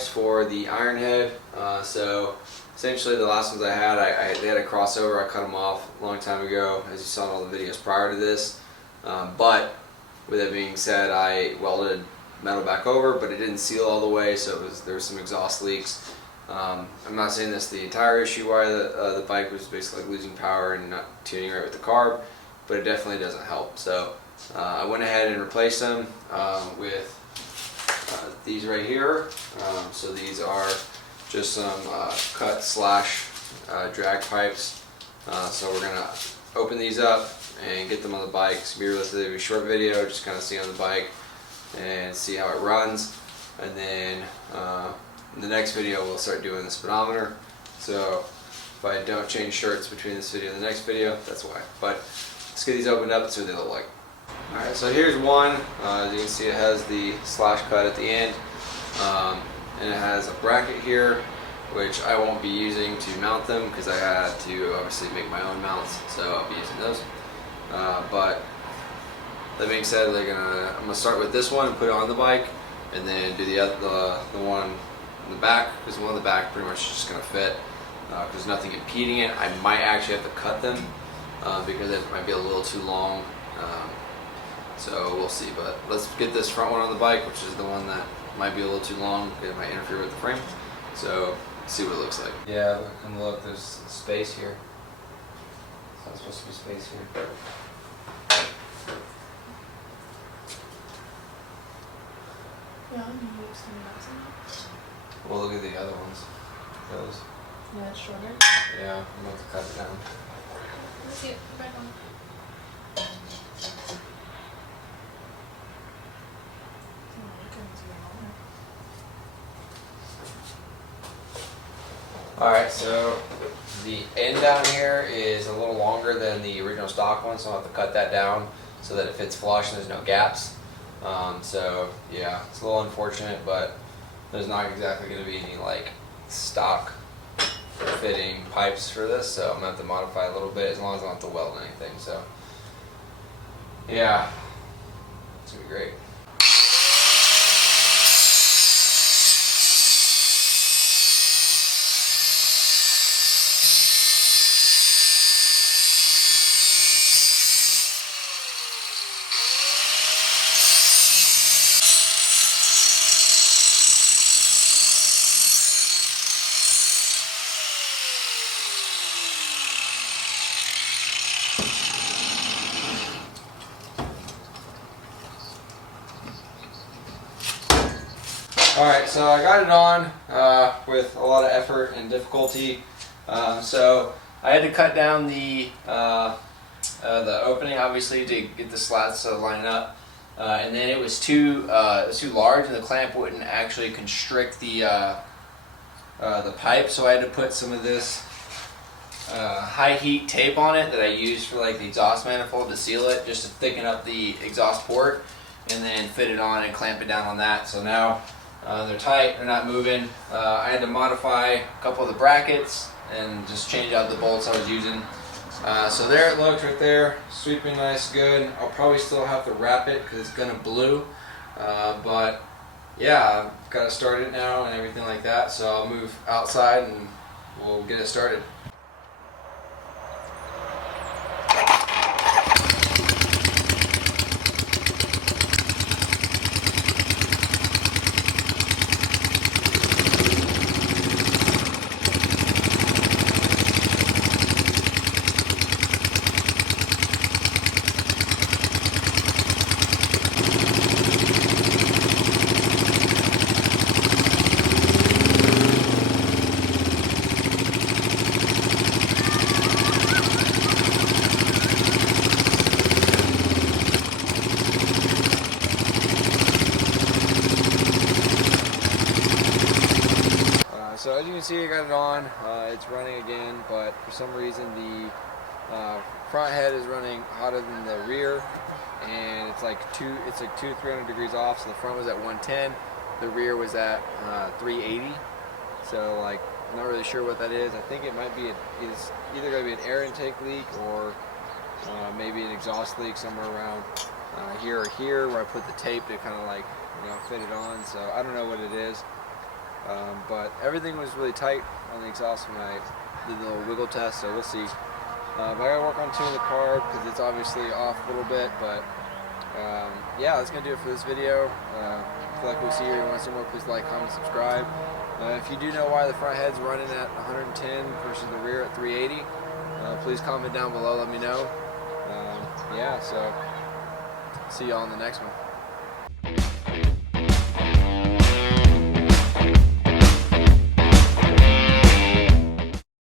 pipes for the Ironhead. So essentially the last ones I had, they had a crossover. I cut them off a long time ago, as you saw in all the videos prior to this. But with that being said, I welded metal back over, but it didn't seal all the way, so there was some exhaust leaks. I'm not saying that's the entire issue why the bike was basically like losing power and not tuning right with the carb, but it definitely doesn't help. So I went ahead and replaced them with these right here. So these are just some cut slash drag pipes. So we're gonna open these up and get them on the bike. It's gonna be relatively short video, just kind of see on the bike and see how it runs. And then in the next video we'll start doing the speedometer. So if I don't change shirts between this video and the next video, that's why. But let's get these opened up and see what they look like. Alright, so here's one. As you can see, it has the slash cut at the end. And it has a bracket here, which I won't be using to mount them because I had to obviously make my own mounts, so I'll be using those. But that being said, I'm gonna start with this one and put it on the bike, and then do the one in the back, because the one in the back pretty much is just gonna fit. There's nothing impeding it. I might actually have to cut them because it might be a little too long. So we'll see. But let's get this front one on the bike, which is the one that might be a little too long. It might interfere with the frame. So see what it looks like. Yeah, look, there's space here. It's not supposed to be space here. Yeah, you need some. Well, look at the other ones. Those. Yeah, it's shorter. Yeah, I'm going to cut it down. Let's see it. Put it back on. Alright, so the end down here is a little longer than the original stock one, so I'll have to cut that down so that it fits flush and there's no gaps. So yeah, it's a little unfortunate, but there's not exactly going to be any like stock fitting pipes for this, so I'm going to have to modify a little bit as long as I don't have to weld anything. So yeah, it's going to be great. Alright, so I got it on with a lot of effort and difficulty. So I had to cut down the opening, obviously, to get the slats to line up. And then it was too large, and the clamp wouldn't actually constrict the pipe. So I had to put some of this high heat tape on it that I used for like the exhaust manifold to seal it, just to thicken up the exhaust port, and then fit it on and clamp it down on that. So now they're tight, they're not moving. I had to modify a couple of the brackets and just change out the bolts I was using. So there it looks right there, sweeping nice, good. I'll probably still have to wrap it because it's gonna blue. But yeah, I've got to start it now and everything like that. So I'll move outside and we'll get it started. So as you can see, I got it on. It's running again, but for some reason the front head is running hotter than the rear, and it's like 200-300 degrees off. So the front was at 110, the rear was at 380. So like, I'm not really sure what that is. I think it might be it's either going to be an air intake leak or maybe an exhaust leak somewhere around here or here, where I put the tape to kind of like fit it on. So I don't know what it is. But everything was really tight on the exhaust when I did the little wiggle test, so we'll see. But I gotta work on tuning the car because it's obviously off a little bit, but yeah, that's gonna do it for this video. If you like what you see here, you want to see more, please like, comment, subscribe. If you do know why the front head's running at 110 versus the rear at 380, please comment down below, let me know. Yeah, so see y'all on the next one.